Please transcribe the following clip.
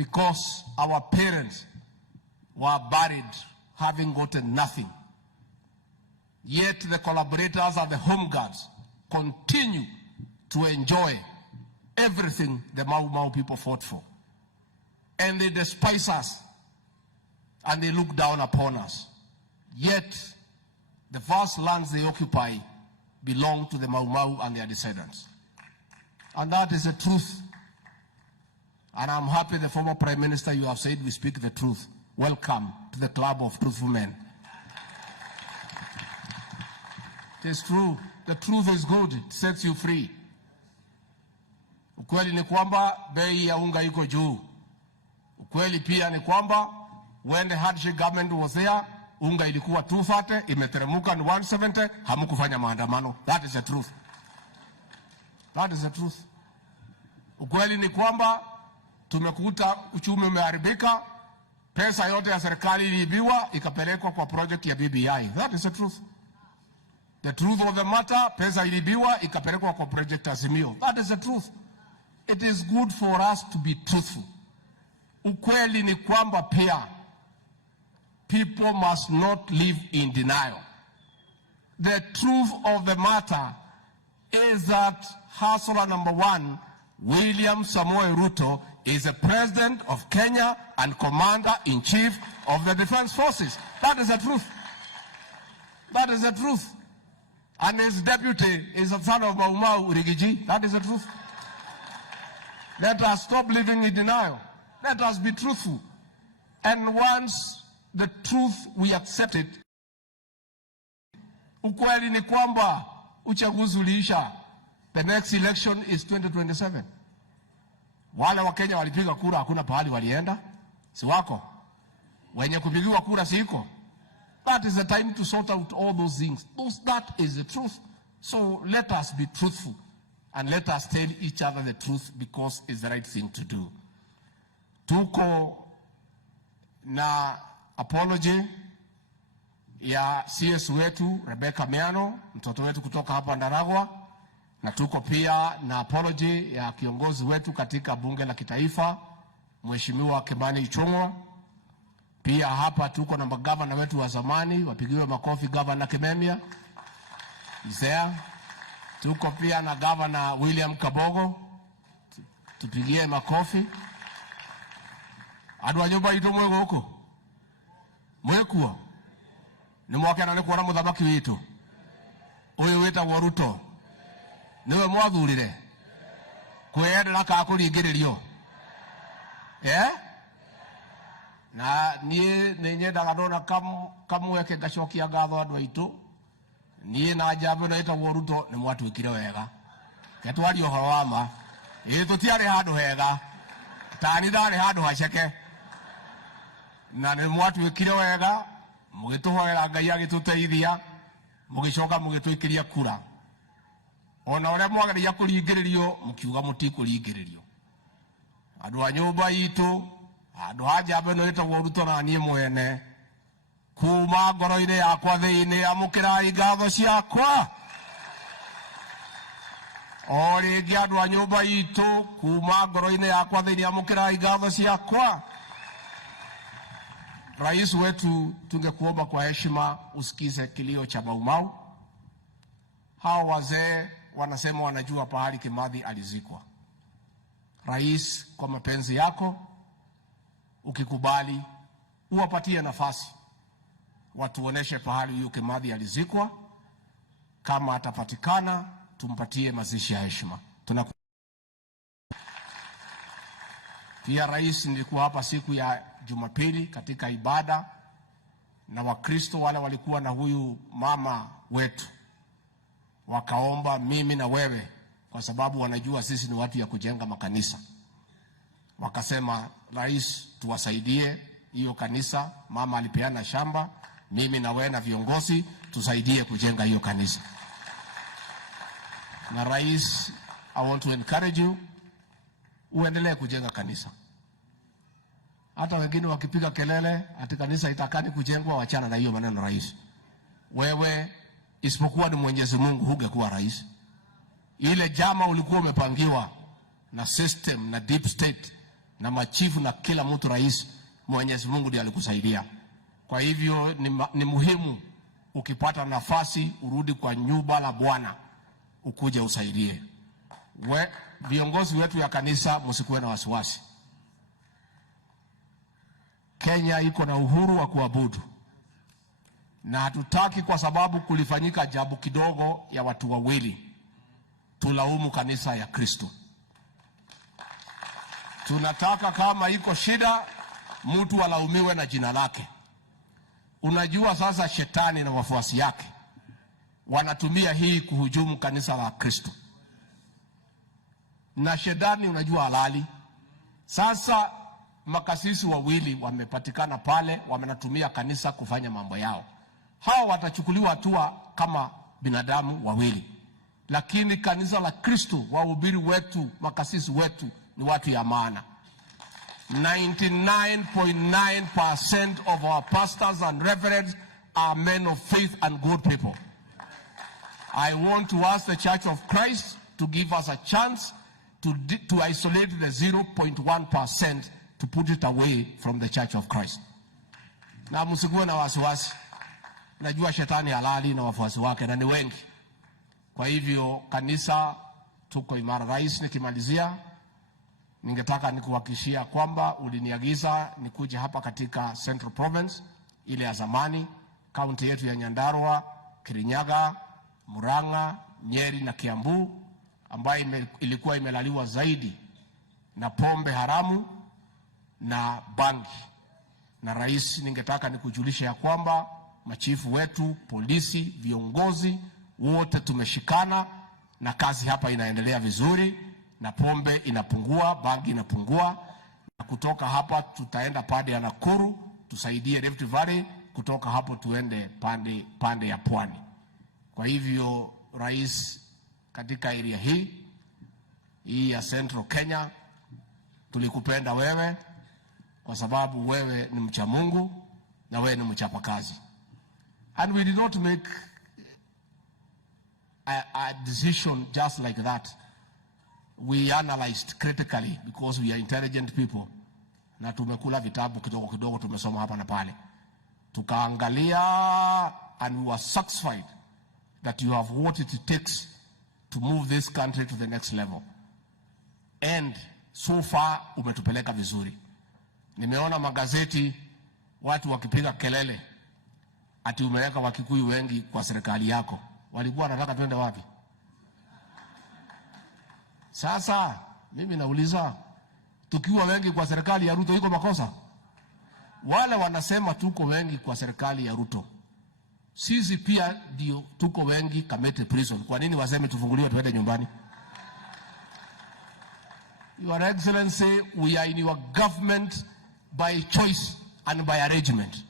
because our parents were buried having gotten nothing. Yet the collaborators and the home guards continue to enjoy everything the Mau Mau people fought for. And they despise us and they look down upon us. Yet the vast lands they occupy belong to the Mau Mau and their descendants. And that is the truth. And I'm happy the former Prime Minister, you have said we speak the truth. Welcome to the club of truthful men. It is true. The truth is good. It sets you free. Ukweli ni kwamba bei ya unga iko juu. Ukweli pia ni kwamba when the hardship government was there, unga ilikuwa 240, imeteremuka ni 170, hamukufanya maandamano. That is the truth. That is the truth. Ukweli ni kwamba tumekuta uchumi umeharibika, pesa yote ya serikali iliibiwa ikapelekwa kwa project ya BBI. That is the truth. The truth of the matter, pesa iliibiwa ikapelekwa kwa project Azimio. That is the truth. It is good for us to be truthful. Ukweli ni kwamba pia people must not live in denial. The truth of the matter is that hustler number one, William Samoei Ruto, is the president of Kenya and commander-in-chief of the defense forces. That is the truth. That is the truth. And his deputy is a son of Mau Mau Rigiji. That is the truth. Let us stop living in denial. Let us be truthful. And once the truth we accept it, ukweli ni kwamba uchaguzi uliisha. The next election is 2027. Wale wa Kenya walipiga kura hakuna pahali walienda. Si wako. Wenye kupigiwa kura siko. That is the time to sort out all those things. That is the truth. So let us be truthful. And let us tell each other the truth because it's the right thing to do. Tuko na apology ya CS wetu Rebecca Meano, mtoto wetu kutoka hapa Ndaragwa, na tuko pia na apology ya kiongozi wetu katika bunge la kitaifa Mheshimiwa Kimani Ichung'wa. Pia hapa tuko na magavana wetu wa zamani, wapigiwe makofi Governor Kimemia. Mzee. Tuko pia na Governor William Kabogo. Tupigie makofi. Adwa nyumba itu mwego huko. Mwekuwa. Ni mwakena ni kuona muthamaki witu. Uyu witagwo Ruto. Niwe mwathurire. Kwiyendera ka kuringiririo. Na nie nyendaga ndona kamweke gacokia ngatho andu aitu. Nie na jambo na itagwo Ruto ni mwatwikire wega. Ketwari ohoro wa ma. Tutiari handu hega. Tani ndari handu haceke. Na ni mwatwikire wega. Mugituhoera Ngai agituteithia. Mugicoka mugitwikiria kura. Ona uria mwageriria kuringiririo mukiuga mutikuringiririo. Andu a nyumba itu, andu a jambo no itagwo Ruto na nie mwene. Kuma ngoro-ine yakwa thiini amukirai ngatho ciakwa. O ringi andu a nyumba itu, kuma ngoro-ine yakwa thiini amukirai ngatho ciakwa. Rais wetu, tungekuomba kwa heshima usikize kilio cha Mau Mau. Hao wazee wanasema wanajua pahali Kimathi alizikwa. Rais, kwa mapenzi yako, ukikubali uwapatie nafasi watuoneshe pahali huyo Kimathi alizikwa. Kama atapatikana, tumpatie mazishi ya heshima. Pia Rais, nilikuwa hapa siku ya Jumapili katika ibada na Wakristo wale walikuwa na huyu mama wetu. Wakaomba mimi na wewe kwa sababu wanajua sisi ni watu ya kujenga makanisa. Wakasema, Rais, tuwasaidie hiyo kanisa. Mama alipeana shamba, mimi na wewe na viongozi tusaidie kujenga hiyo kanisa. Na Rais, I want to encourage you, uendelee kujenga kanisa. Hata wengine wakipiga kelele ati kanisa itakani kujengwa, wachana na hiyo maneno Rais. Wewe isipokuwa ni Mwenyezi Mungu hungekuwa rais. Ile jama ulikuwa umepangiwa na system na deep state na machifu na kila mtu. Rais, Mwenyezi Mungu ndiye alikusaidia. Kwa hivyo ni muhimu ukipata nafasi urudi kwa nyumba la Bwana, ukuje usaidie. Viongozi wetu ya kanisa, msikuwe na wasiwasi. Kenya iko na uhuru wa kuabudu, na hatutaki kwa sababu kulifanyika jambo kidogo ya watu wawili tulaumu kanisa ya Kristo. Tunataka kama iko shida, mtu alaumiwe na jina lake. Unajua sasa shetani na wafuasi yake wanatumia hii kuhujumu kanisa la Kristo. Na shetani unajua halali. Sasa makasisi wawili wamepatikana pale, wamenatumia kanisa kufanya mambo yao. Hawa watachukuliwa hatua kama binadamu wawili. Lakini kanisa la Kristo, wahubiri wetu, makasisi wetu ni watu ya maana. 99.9% of our pastors and reverends are men of faith and good people. I want to ask the Church of Christ to give us a chance to isolate the 0.1% to put it away from the Church of Christ. Na msikuwe na wasiwasi. Najua shetani halali na wafuasi wake na ni wengi. Kwa hivyo kanisa tuko imara. Rais, nikimalizia, ningetaka nikuhakikishia kwamba uliniagiza nikuje hapa katika Central Province ile ya zamani, kaunti yetu ya Nyandarua, Kirinyaga, Murang'a, Nyeri na Kiambu, ambayo ilikuwa imelaliwa zaidi na pombe haramu na bangi. Na Rais, ningetaka nikujulisha ya kwamba machifu wetu, polisi, viongozi wote tumeshikana na kazi hapa inaendelea vizuri, na pombe inapungua, bangi inapungua. Na kutoka hapa tutaenda pande ya Nakuru, tusaidie Rift Valley, kutoka hapo tuende pande ya Pwani. Kwa hivyo Rais, katika area hii ya Central Kenya tulikupenda wewe kwa sababu wewe ni mcha Mungu na wewe ni mchapa kazi. And we did not make a decision just like that. We analyzed critically because we are intelligent people. Na tumekula vitabu kidogo kidogo, tumesoma hapa na pale. Tukaangalia and we were satisfied that you have what it takes to move this country to the next level. And so far umetupeleka vizuri. Nimeona magazeti watu wakipiga kelele ati umeweka Wakikuyu wengi kwa serikali yako. Walikuwa wanataka twende wapi? Sasa mimi nauliza, tukiwa wengi kwa serikali ya Ruto iko makosa? Wale wanasema tuko wengi kwa serikali ya Ruto, sisi pia ndio tuko wengi Kamete prison. Kwa nini waseme tufunguliwe tuende nyumbani? Your Excellency, we are in your government by choice and by arrangement.